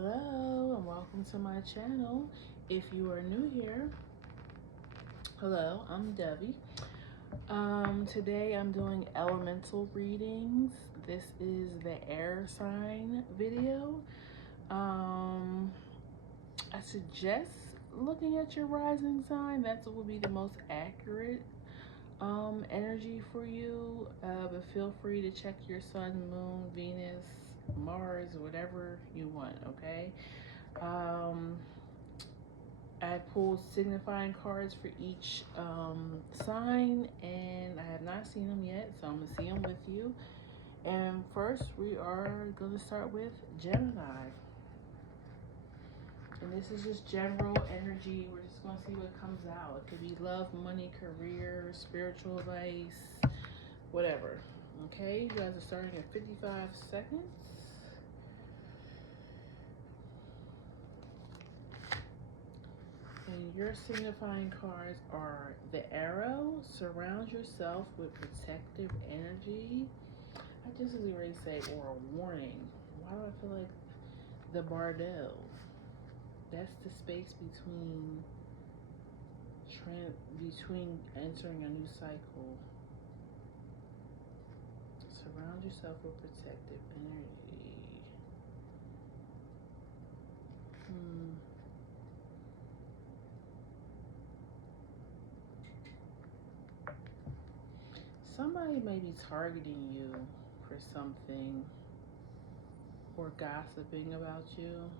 Hello and welcome to my channel. If you are new here, hello, I'm Debbie. Today I'm doing elemental readings. This is the air sign video. I suggest looking at your rising sign. That will be the most accurate energy for you. But feel free to check your sun, moon, Venus, Mars, whatever you want, okay? I pulled signifying cards for each sign, and I have not seen them yet, so I'm going to see them with you. And first, we are going to start with Gemini. And this is just general energy. We're just going to see what comes out. It could be love, money, career, spiritual advice, whatever. Okay, you guys are starting at 55 seconds. And your signifying cards are the Arrow. Surround yourself with protective energy. I just was ready to say, or a warning. Why do I feel like the Bardo? That's the space between entering a new cycle. Surround yourself with protective energy. Somebody may be targeting you for something or gossiping about you.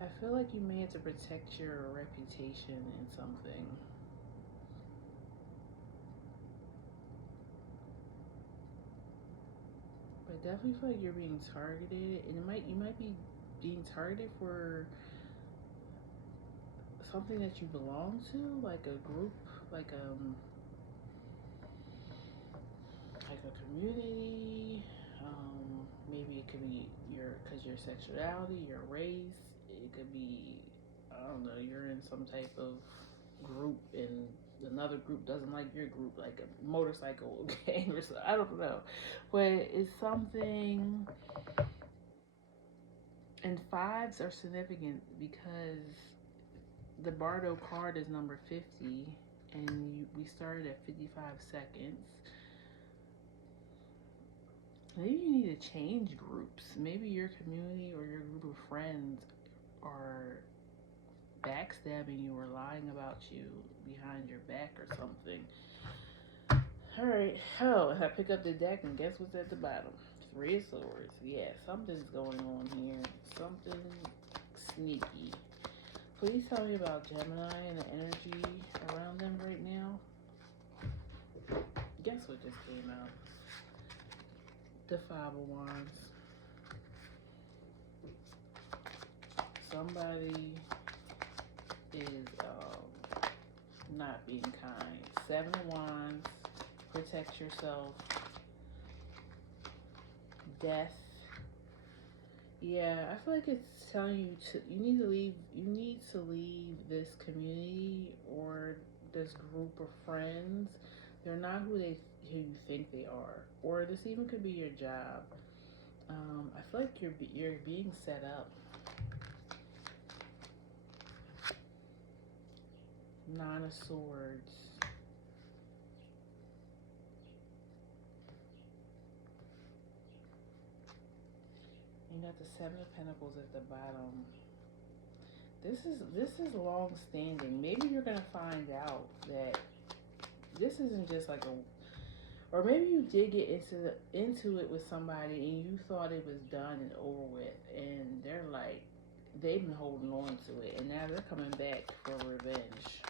I feel like you may have to protect your reputation in something. But I definitely feel like you're being targeted, and you might be being targeted for something that you belong to, like a group, like a community. Maybe it could be your sexuality, your race. It could be, I don't know, you're in some type of group and another group doesn't like your group, like a motorcycle gang or something. I don't know, but it's something. And fives are significant because the Bardo card is number 50, and we started at 55 seconds. Maybe you need to change groups. Maybe your community or your group of friends are backstabbing you or lying about you behind your back or something. Alright, I pick up the deck and guess what's at the bottom? Three of Swords. Yeah, something's going on here. Something sneaky. Please tell me about Gemini and the energy around them right now. Guess what just came out? The Five of Wands. Somebody is not being kind. Seven of Wands. Protect yourself. Death. Yeah, I feel like it's telling you you need to leave this community or this group of friends. They're not who you think they are, or this even could be your job. I feel like you're being set up. Nine of Swords. You got the Seven of Pentacles at the bottom. This is long standing. Maybe you're gonna find out that this isn't just like or maybe you did get into it with somebody and you thought it was done and over with, and they're like, they've been holding on to it, and now they're coming back for revenge.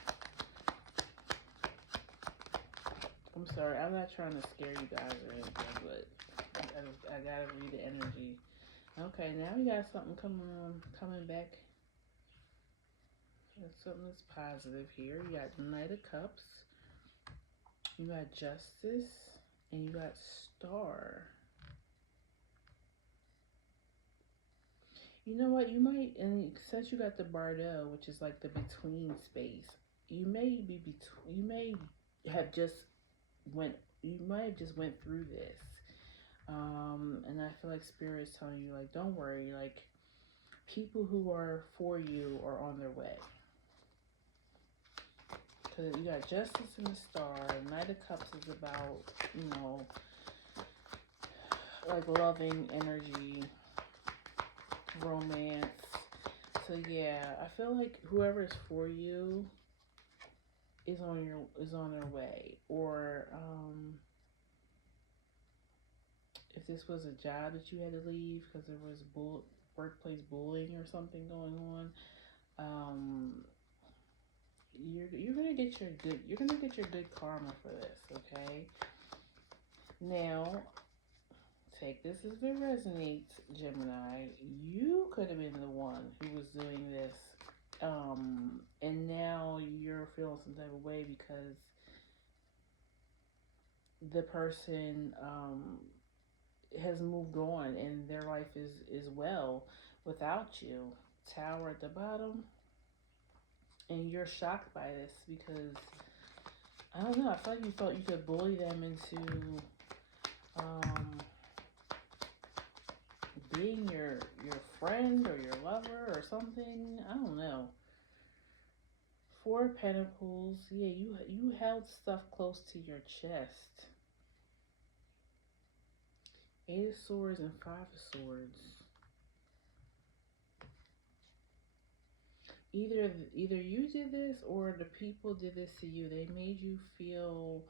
I'm sorry, I'm not trying to scare you guys or anything, but I gotta read the energy. Okay, now we got something coming back. Something that's positive here. You got the Knight of Cups. You got Justice. And you got Star. You know what? You might, and since you got the Bardo, which is like the between space, you may have just might have just went through this. And I feel like Spirit is telling you, like, don't worry, like, people who are for you are on their way. Because you got Justice in the Star. Knight of Cups is about, you know, like loving energy, romance. So yeah, I feel like whoever is for you is on their way. Or if this was a job that you had to leave because there was workplace bullying or something going on, you're gonna get your good karma for this. Okay. Now, take this as it resonates, Gemini. You could have been the one who was doing this, and now you're feeling some type of way because the person has moved on and their life is well without you. Tower at the bottom, and you're shocked by this because I don't know. I feel like you thought you could bully them into um, being your friend or your lover or something. I don't know. Four of Pentacles. Yeah, you held stuff close to your chest. Eight of Swords and Five of Swords. Either you did this or the people did this to you. They made you feel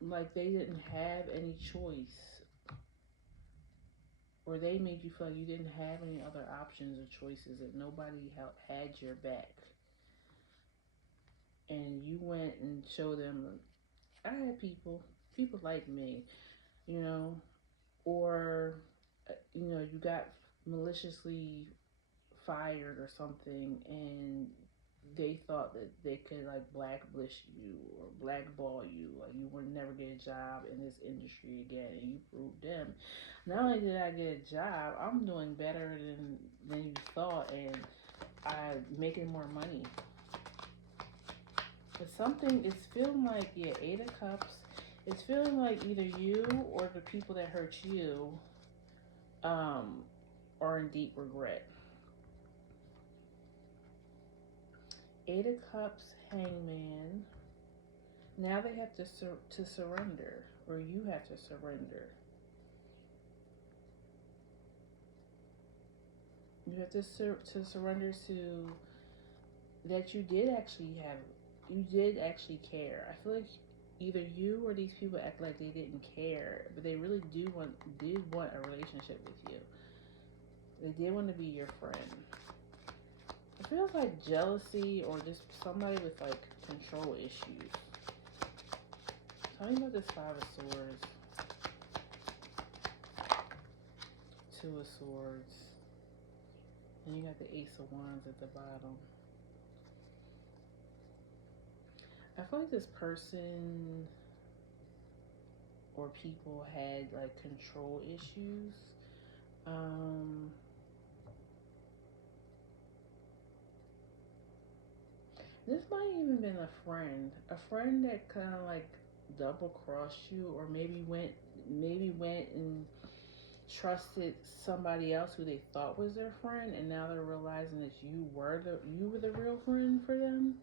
like they didn't have any choice, or they made you feel like you didn't have any other options or choices, that nobody had your back, and you went and showed them, I had people like me, you know, or you got maliciously fired or something, and they thought that they could like blacklist you or blackball you, like you would never get a job in this industry again, and you proved them. Not only did I get a job, I'm doing better than you thought, and I'm making more money. But something is feeling like, yeah, Eight of Cups. It's feeling like either you or the people that hurt you are in deep regret. Eight of Cups, Hangman. Now they have to surrender, or you have to surrender. You have to surrender to that you did actually care. I feel like either you or these people act like they didn't care, but they really did want a relationship with you. They did want to be your friend. It feels like jealousy or just somebody with like control issues. Tell me about this Five of Swords. Two of Swords. And you got the Ace of Wands at the bottom. I feel like this person or people had like control issues. This might even been a friend that kind of like double crossed you, or maybe went and trusted somebody else who they thought was their friend, and now they're realizing that you were the real friend for them.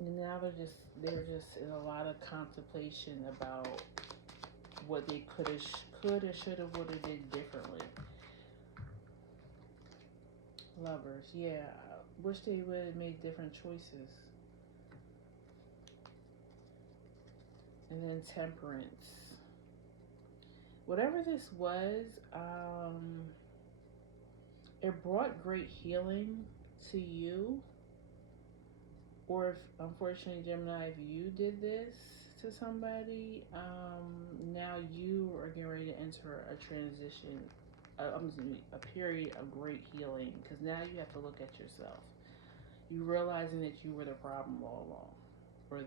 And now they're just in a lot of contemplation about what they could have, should have, would have did differently. Lovers, yeah. Wish they would have made different choices. And then Temperance. Whatever this was, it brought great healing to you. Or if, unfortunately, Gemini, if you did this to somebody, now you are getting ready to enter a transition, a period of great healing, because now you have to look at yourself. You realizing that you were the problem all along. Or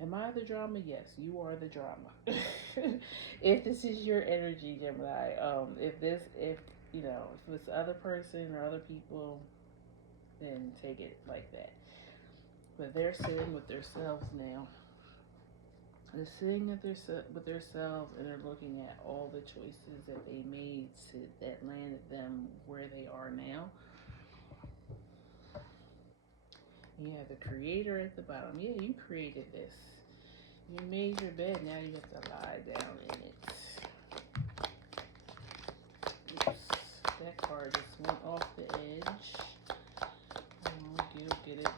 am I the drama? Yes, you are the drama. If this is your energy, Gemini, if this other person or other people, then take it like that. But they're sitting with themselves now. They're sitting with themselves, and they're looking at all the choices that they made that landed them where they are now. You have the creator at the bottom. Yeah, you created this. You made your bed, now you have to lie down in it. Oops, that card just went off the edge. You'll get it in a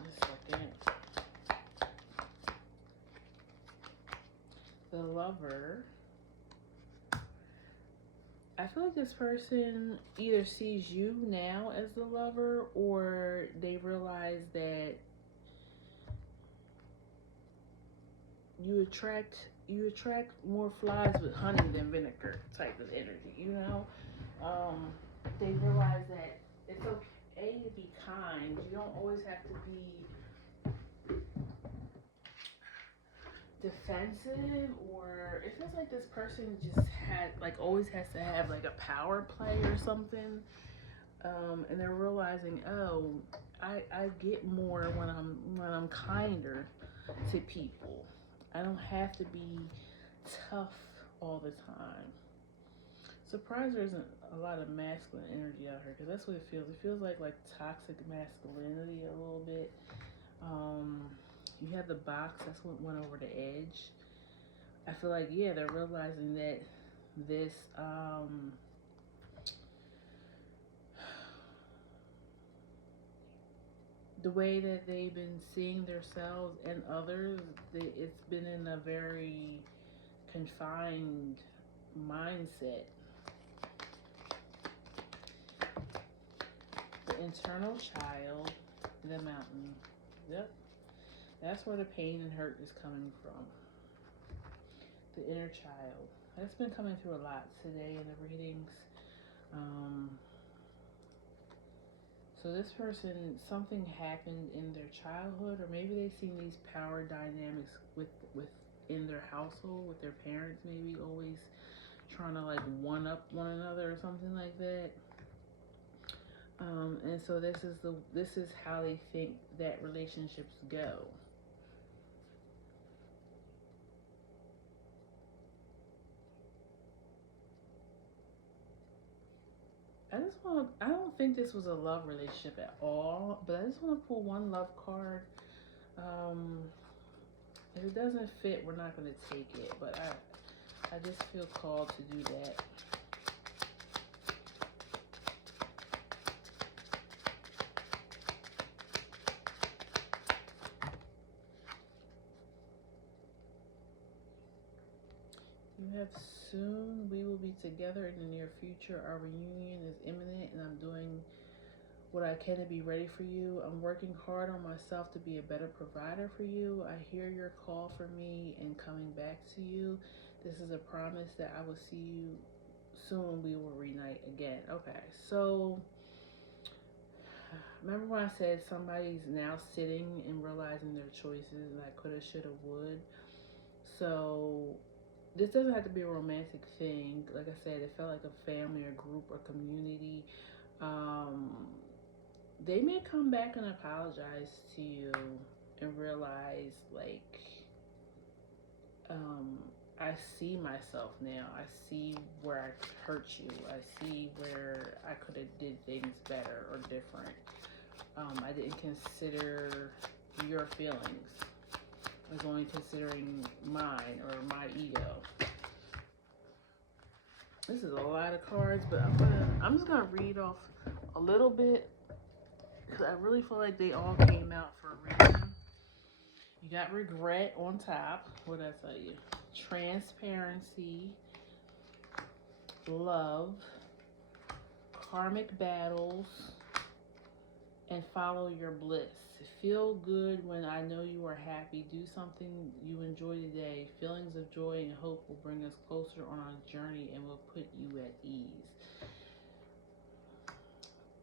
second. The Lover. I feel like this person either sees you now as the lover, or they realize that you attract more flies with honey than vinegar type of energy, you know? They realize that it's okay to be kind. You don't always have to be defensive, or it feels like this person just always has to have like a power play or something. And they're realizing, oh, I get more when I'm kinder to people. I don't have to be tough all the time. Surprised there isn't a lot of masculine energy out here, because that's what it feels. It feels like toxic masculinity a little bit. You have the box, that's what went over the edge. I feel like, yeah, they're realizing that this the way that they've been seeing themselves and others, it's been in a very confined mindset. The internal child, the mountain. Yep. That's where the pain and hurt is coming from. The inner child. That's been coming through a lot today in the readings. So this person, something happened in their childhood, or maybe they've seen these power dynamics within their household, with their parents maybe always trying to one up one another or something like that. And so this is how they think that relationships go. I don't think this was a love relationship at all, but I just want to pull one love card. If it doesn't fit, we're not going to take it, but I just feel called to do that. You have soon. We will be together in the near future. Our reunion is imminent, and I'm doing what I can to be ready for you. I'm working hard on myself to be a better provider for you. I hear your call for me and coming back to you. This is a promise that I will see you soon. We will reunite again. Okay, so remember when I said somebody's now sitting and realizing their choices, and I coulda, shoulda, would. So this doesn't have to be a romantic thing. Like I said, it felt like a family or group or community. They may come back and apologize to you and realize, I see myself now. I see where I hurt you. I see where I could have did things better or different. I didn't consider your feelings. I was only considering mine or my ego. This is a lot of cards, but I'm just gonna read off a little bit, because I really feel like they all came out for a reason. You got regret on top. What did I tell you? Transparency, love, karmic battles, and follow your bliss. Feel good when I know you are happy. Do something you enjoy today. Feelings of joy and hope will bring us closer on our journey and will put you at ease.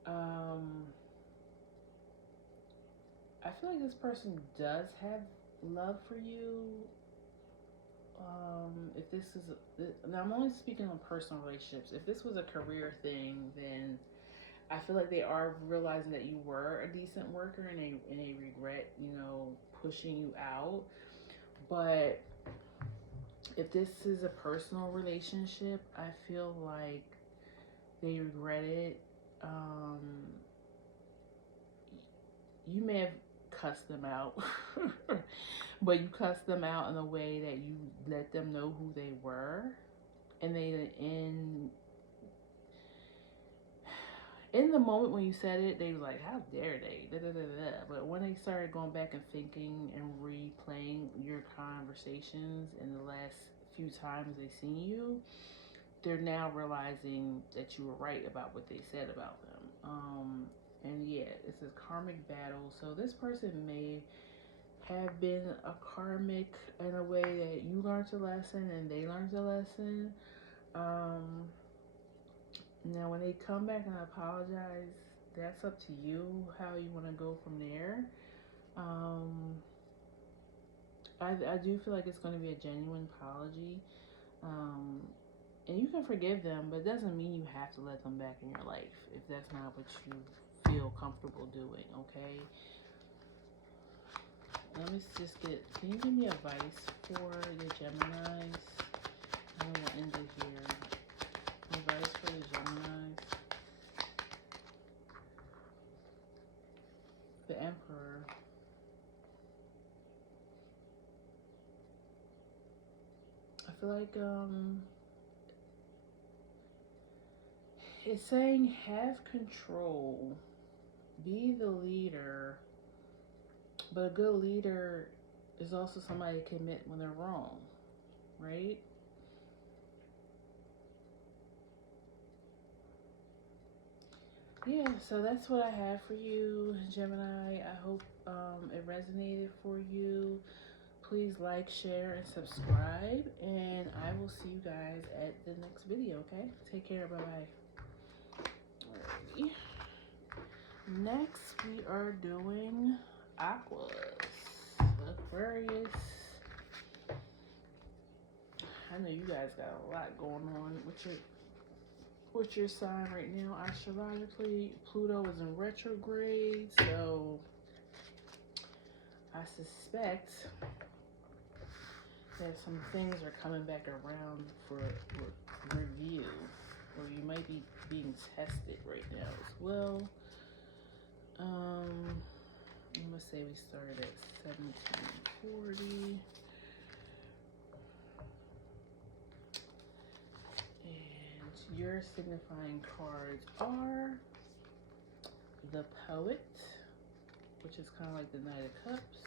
I feel like this person does have love for you. If this is now, I'm only speaking on personal relationships. If this was a career thing, then I feel like they are realizing that you were a decent worker, and they regret, you know, pushing you out. But if this is a personal relationship, I feel like they regret it. Um, you may have cussed them out, but you cussed them out in a way that you let them know who they were, and in the moment when you said it, they were like, "How dare they?" Da, da, da, da. But when they started going back and thinking and replaying your conversations in the last few times they seen you, they're now realizing that you were right about what they said about them. And yeah, it's a karmic battle. So this person may have been a karmic in a way that you learned a lesson and they learned a lesson. Now, when they come back and apologize, that's up to you how you want to go from there. I do feel like it's going to be a genuine apology. And you can forgive them, but it doesn't mean you have to let them back in your life if that's not what you feel comfortable doing, okay? Let me just get, can you give me advice for the Geminis? I'm going to end it here. Advice for the Geminis. The Emperor. I feel like, it's saying have control, be the leader, but a good leader is also somebody to admit when they're wrong, right? Yeah, so that's what I have for you, Gemini. I hope it resonated for you. Please like, share, and subscribe, and I will see you guys at the next video, okay? Take care, bye-bye. Alrighty. Next, we are doing Aquarius. I know you guys got a lot going on with your sign right now. Astrologically, Pluto is in retrograde, so I suspect that some things are coming back around for review, or you might be being tested right now as well. I'm gonna say we started at 1740. And your signifying cards are the Poet, which is kind of like the Knight of Cups,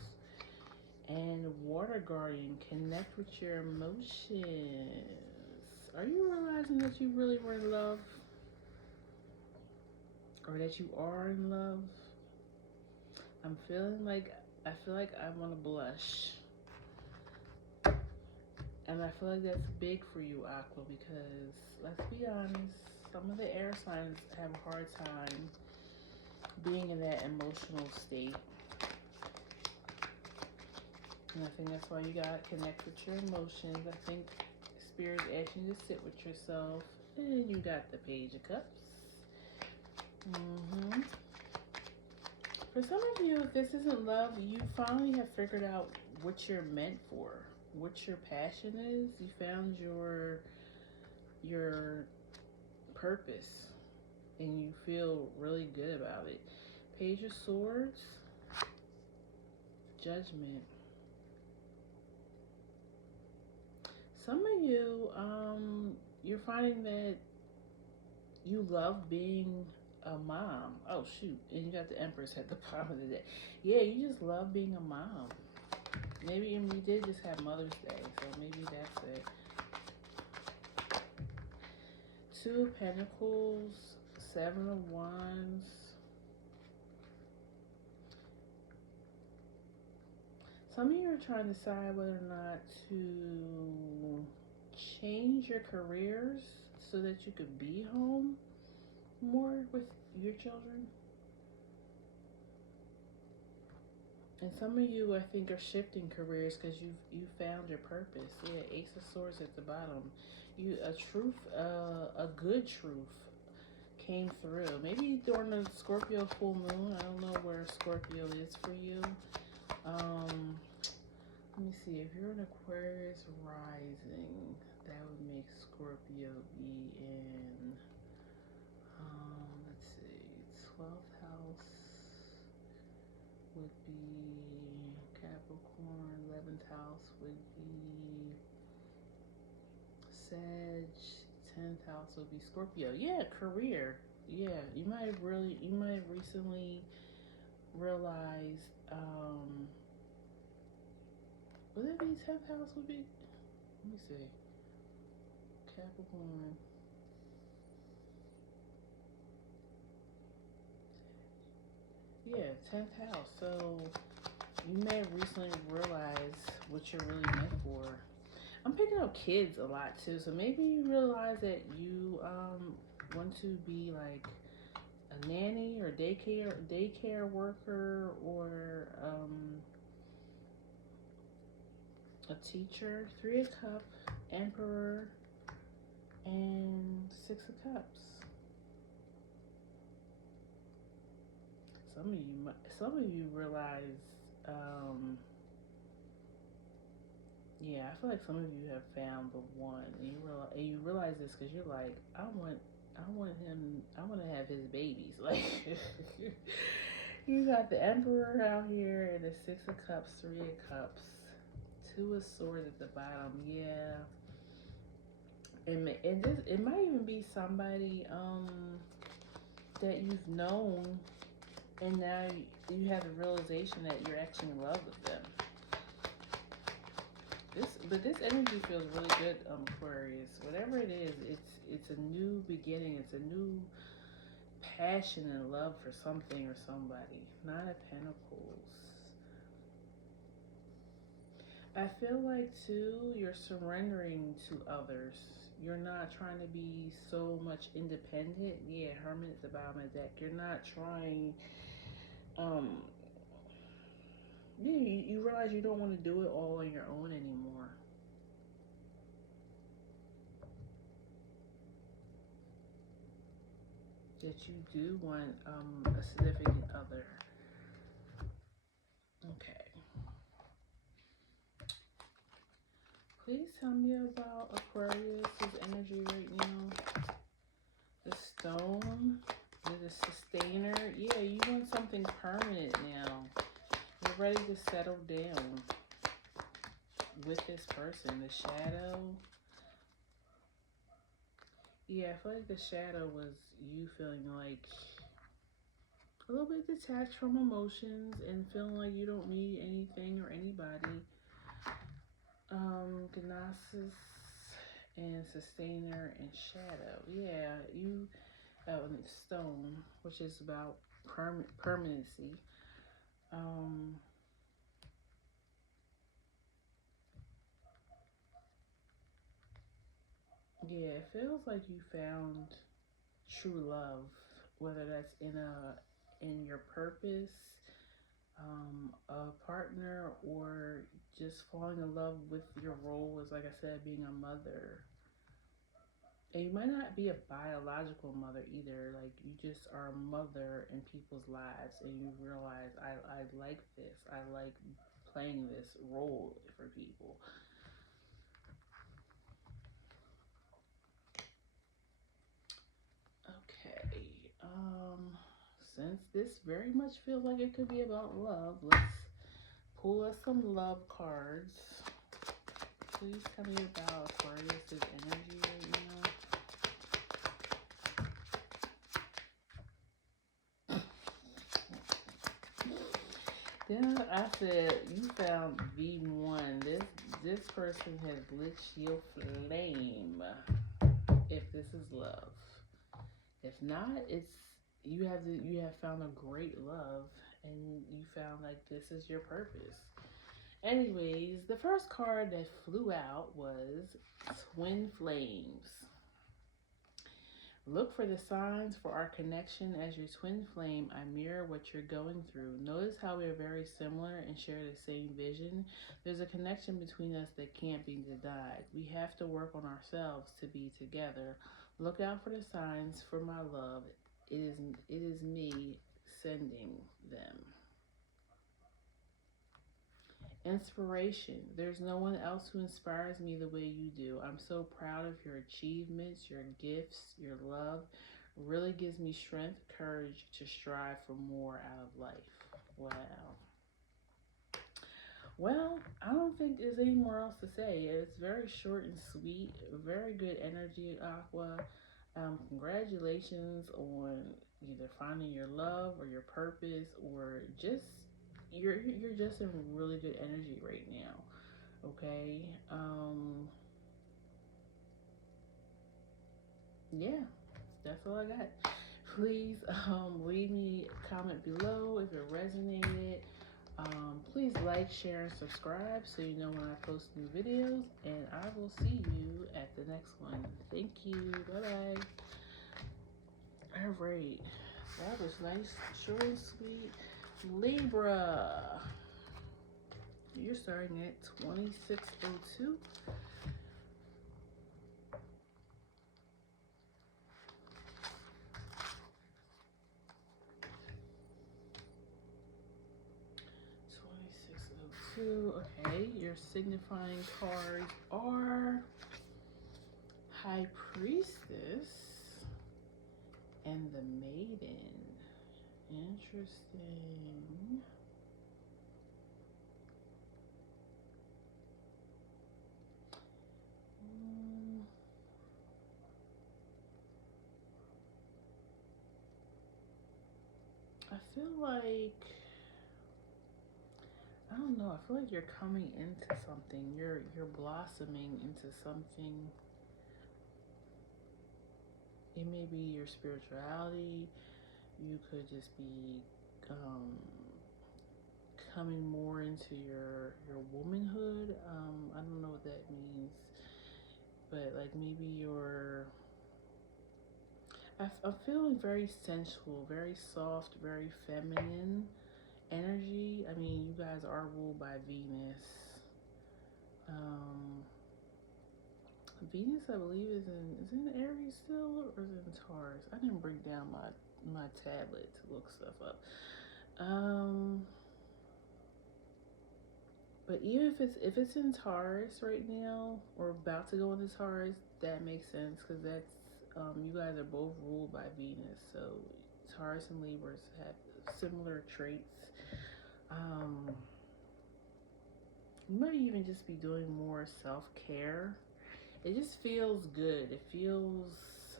and Water Guardian. Connect with your emotions. Are you realizing that you really were in love? Or that you are in love? I feel like I want to blush. And I feel like that's big for you, Aqua, because let's be honest, some of the air signs have a hard time being in that emotional state. And I think that's why you gotta connect with your emotions. I think Spirit's asking you to sit with yourself. And you got the Page of Cups. For some of you, if this isn't love, you finally have figured out what you're meant for, what your passion is. You found your purpose, and you feel really good about it. Page of Swords, Judgment. Some of you, you're finding that you love being a mom. Oh shoot, and you got the Empress at the bottom of the deck. Yeah, you just love being a mom. Maybe you did just have Mother's Day, so maybe that's it. Two of Pentacles, Seven of Wands. Some of you are trying to decide whether or not to change your careers so that you could be home more with your children. And some of you, I think, are shifting careers because you found your purpose. Yeah, Ace of Swords at the bottom. A good truth came through. Maybe during the Scorpio full moon. I don't know where Scorpio is for you. Let me see. If you're an Aquarius rising, that would make Scorpio be in, let's see, 12th house would be Capricorn, 11th house would be Sag, 10th house would be Scorpio. Yeah, career. Yeah, you might have recently realized, would it be 10th house would be, let me see, Capricorn. Yeah, 10th house. So you may have recently realized what you're really meant for. I'm picking up kids a lot too, so maybe you realize that you want to be like a nanny or daycare worker, or a teacher. 3 of Cups, Emperor, and 6 of Cups. Some of you realize, yeah, I feel like some of you have found the one, and you realize this because you're like, I want to have his babies. Like, you got the Emperor out here, and the 6 of Cups, 3 of Cups, 2 of Swords at the bottom. Yeah, and it might even be somebody that you've known, and now you have the realization that you're actually in love with them. This energy feels really good, Aquarius. Whatever it is, it's a new beginning. It's a new passion and love for something or somebody. 9 of Pentacles. I feel like too, you're surrendering to others. You're not trying to be so much independent. Yeah, Hermit at the bottom of the deck. You're not trying. You realize you don't want to do it all on your own anymore. That you do want a significant other. Okay. Please tell me about Aquarius' energy right now. The Stone, the Sustainer. Yeah, you want something permanent now. You're ready to settle down with this person. The Shadow. Yeah, I feel like the Shadow was you feeling like a little bit detached from emotions and feeling like you don't need anything or anybody. Gnosis and Sustainer and Shadow. Yeah, you Stone, which is about permanency. Yeah, it feels like you found true love, whether that's in your purpose, a partner, or just falling in love with your role as, like I said, being a mother. And you might not be a biological mother either. Like, you just are a mother in people's lives, and you realize, I like this. I like playing this role for people. Okay. Since this very much feels like it could be about love, let's pull us some love cards. Please tell me about Aquarius' energy right now. Then I said, you found V1. This person has lit your flame. If this is love. If not, you have found a great love, and you found like this is your purpose. Anyways, the first card that flew out was Twin Flames. Look for the signs for our connection. As your twin flame, I mirror what you're going through. Notice how we are very similar and share the same vision. There's a connection between us that can't be denied. We have to work on ourselves to be together. Look out for the signs for my love. It is me sending them. Inspiration. There's no one else who inspires me the way you do. I'm so proud of your achievements, your gifts, your love. Really gives me strength, courage to strive for more out of life. Wow. Well, I don't think there's any more else to say. It's very short and sweet. Very good energy, Aqua. Congratulations on either finding your love or your purpose, or just you're just in really good energy right now. Okay. Yeah, that's all I got. Please leave me a comment below if it resonated. Please like, share, and subscribe so you know when I post new videos. And I will see you at the next one. Thank you. Bye-bye. All right. That was nice, short and sweet. Libra. You're starting at 2602. Okay, your signifying cards are High Priestess and the Maiden. Interesting. I feel like, I don't know, I feel like you're coming into something. You're blossoming into something. It may be your spirituality. You could just be coming more into your womanhood. I don't know what that means, but like maybe I'm feeling very sensual, very soft, very feminine energy. I mean, you guys are ruled by Venus. Venus, I believe, is in Aries still, or is it in Taurus? I didn't bring down my tablet to look stuff up. But even if it's in Taurus right now, or about to go into Taurus, that makes sense, because that's you guys are both ruled by Venus, so Taurus and Libras have similar traits. You might even just be doing more self-care. It just feels good.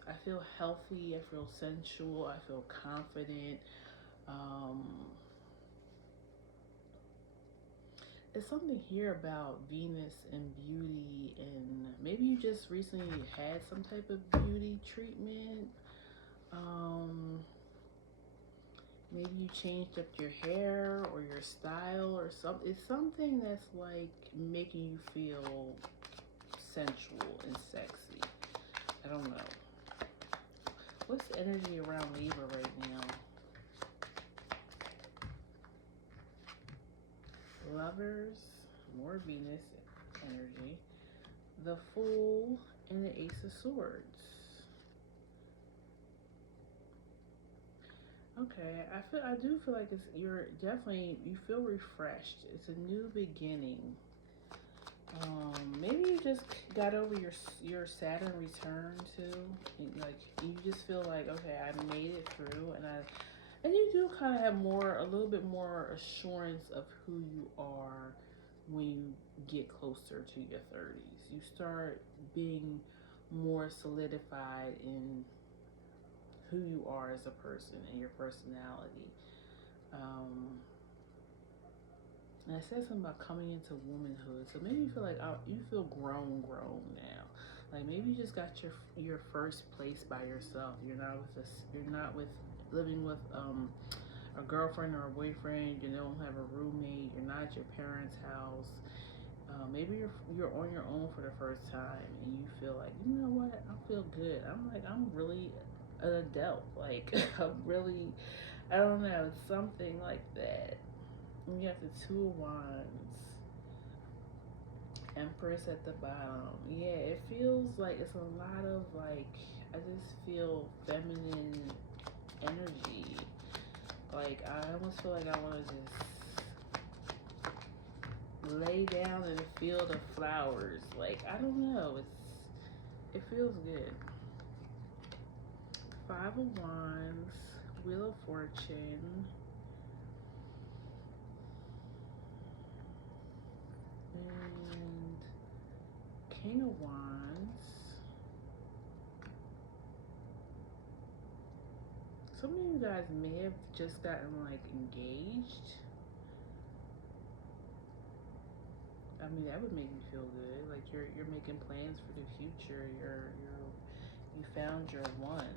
I feel healthy, I feel sensual, I feel confident. There's something here about Venus and beauty, and maybe you just recently had some type of beauty treatment. Maybe you changed up your hair or your style or something. It's something that's like making you feel sensual and sexy. I don't know. What's the energy around Libra right now? Lovers, more Venus energy, the Fool, and the Ace of Swords. Okay, I do feel like you feel refreshed. It's a new beginning. Maybe you just got over your Saturn return too. Like you just feel like, okay, I made it through, and you do kind of have a little bit more assurance of who you are when you get closer to your 30s. You start being more solidified in who you are as a person and your personality. And I said something about coming into womanhood, so maybe you feel like you feel grown now. Like maybe you just got your first place by yourself. You're not with living with a girlfriend or a boyfriend. You don't have a roommate. You're not at your parents' house. Maybe you're on your own for the first time, and you feel like, you know what? I feel good. I'm really an adult. Like I don't know, it's something like that. And you have the Two of Wands. Empress at the bottom. Yeah, it feels like it's a lot of like, I just feel feminine energy. Like, I almost feel like I want to just lay down in a field of flowers. Like, I don't know. It feels good. Five of Wands, Wheel of Fortune, and King of Wands. Some of you guys may have just gotten like engaged. I mean, that would make me feel good. Like you're making plans for the future. You found your one,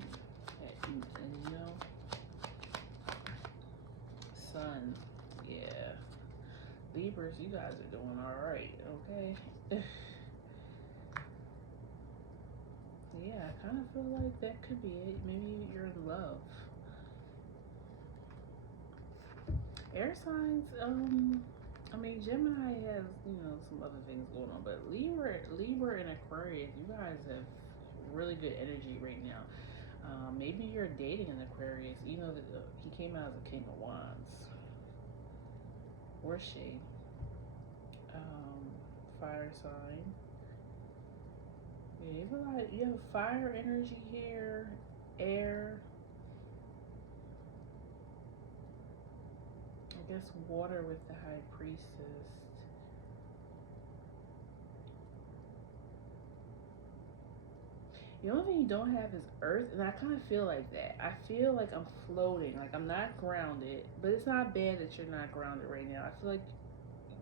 and you know, Sun. Yeah, Libras, you guys are doing all right. Okay. Yeah, I kind of feel like that could be it. Maybe you're in love. Air signs, I mean, Gemini has, you know, some other things going on, but Libra and Aquarius, you guys have really good energy right now. Maybe you're dating an Aquarius. You know that he came out as a King of Wands, or she. Fire sign. Yeah, you have fire energy here, air. I guess water with the High Priestess. The only thing you don't have is earth, and I kind of feel like that. I feel like I'm floating, like I'm not grounded, but it's not bad that you're not grounded right now. I feel like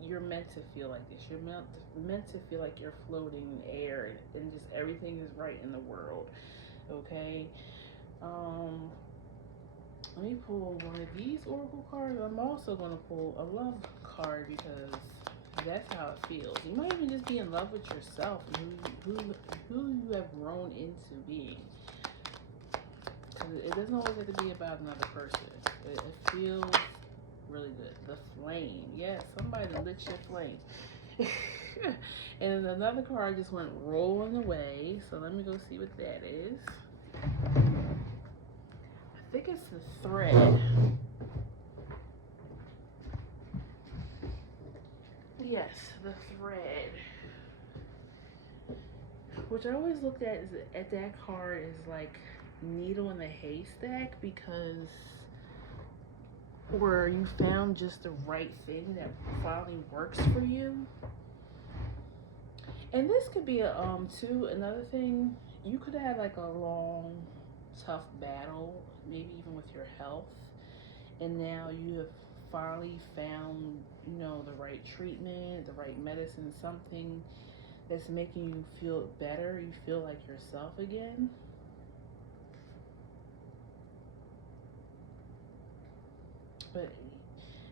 you're meant to feel like this. You're meant to feel like you're floating in air, and just everything is right in the world. Okay. Let me pull one of these oracle cards. I'm also going to pull a love card because that's how it feels. You might even just be in love with yourself and who you have grown into being. It doesn't always have to be about another person. It feels really good. The flame. Yes, somebody lit your flame. And another card just went rolling away. So let me go see what that is. I think it's the thread. Yes, the thread. Which I always looked at that card is like needle in the haystack, because where you found just the right thing that finally works for you. And this could be too, another thing, you could have like a long, tough battle, maybe even with your health, and now you have finally found, you know, the right treatment, the right medicine, something that's making you feel better. You feel like yourself again.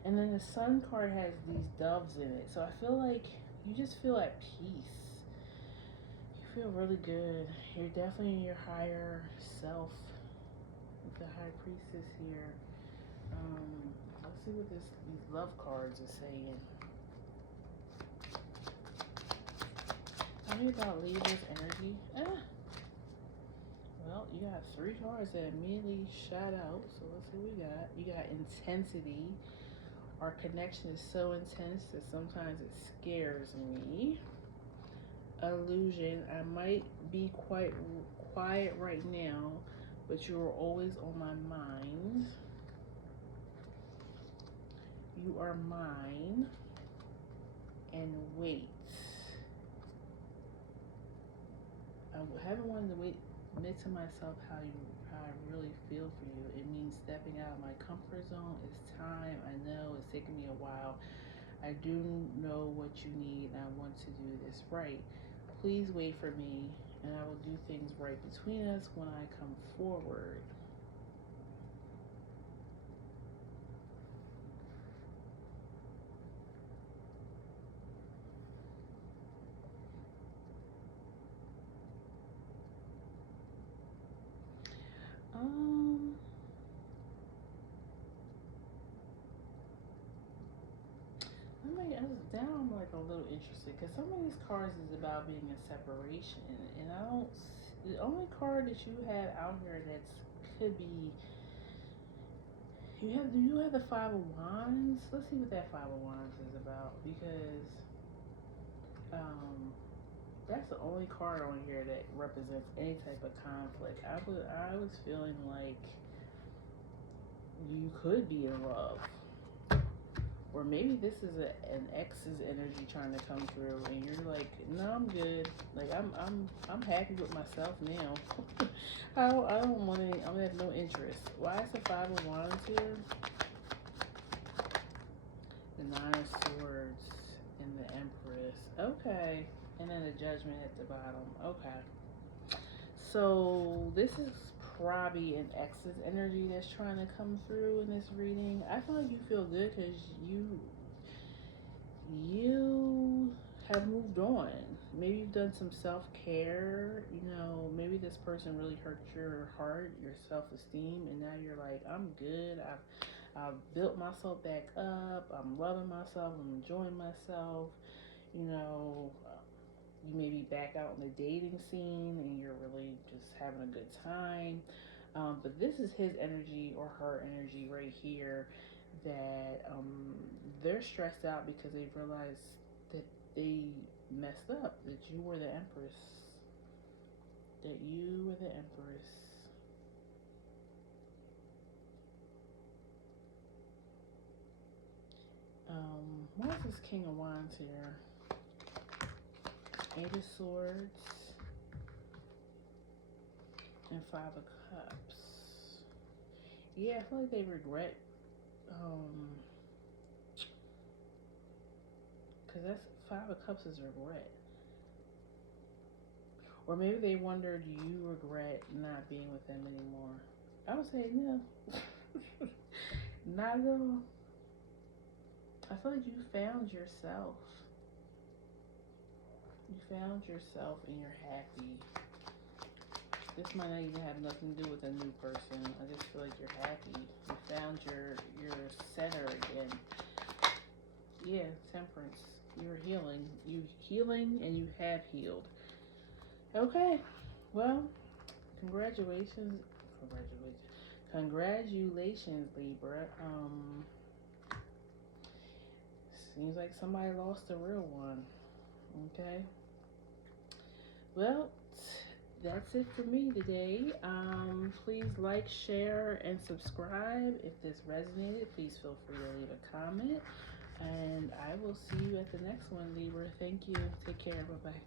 And then the Sun card has these doves in it, so I feel like you just feel at peace. You feel really good. You're definitely in your higher self with the High Priestess here. Let's see what these love cards are saying. Tell me about Libra's energy. Well, you got 3 cards that immediately shot out. So let's see what we got. You got intensity. Our connection is so intense that sometimes it scares me. Illusion. I might be quite quiet right now, but you are always on my mind. You are mine. And wait. I haven't wanted to admit to myself how I really feel for you. It means stepping out of my comfort zone. It's time. I know it's taken me a while. I do know what you need, and I want to do this right. Please wait for me, and I will do things right between us when I come forward. now I'm like a little interested because some of these cards is about being in separation, and I don't. The only card that you have out here that's could be you have. Do you have the Five of Wands? Let's see what that Five of Wands is about because um that's the only card on here that represents any type of conflict. I was feeling like you could be in love. Or maybe this is an ex's energy trying to come through, and you're like, no, I'm good. Like I'm happy with myself now. I don't want any. I have no interest. Why is the Five of Wands here? The Nine of Swords and the Empress. Okay, and then the Judgment at the bottom. Okay, so this is probably an ex's energy that's trying to come through in this reading. I feel like you feel good because you have moved on. Maybe you've done some self-care. You know, maybe this person really hurt your heart, your self-esteem, and now you're like, I'm good. I've built myself back up. I'm loving myself. I'm enjoying myself. You know, you may be back out in the dating scene and you're really just having a good time. But this is his energy or her energy right here that they're stressed out because they've realized that they messed up, that you were the Empress. That you were the Empress. Why is this King of Wands here? Eight of Swords and Five of Cups. Yeah, I feel like they regret, because that's Five of Cups is regret. Or maybe they wonder, do you regret not being with them anymore? I would say no. Not at all. I feel like you found yourself. You found yourself and you're happy. This might not even have nothing to do with a new person. I just feel like you're happy. You found your center again. Yeah, Temperance. You're healing. You healing and you have healed. Okay. Well, congratulations. Congratulations, Libra. Seems like somebody lost a real one. Okay. Well, that's it for me today. Please like, share, and subscribe. If this resonated, please feel free to leave a comment. And I will see you at the next one, Libra. Thank you. Take care. Bye-bye.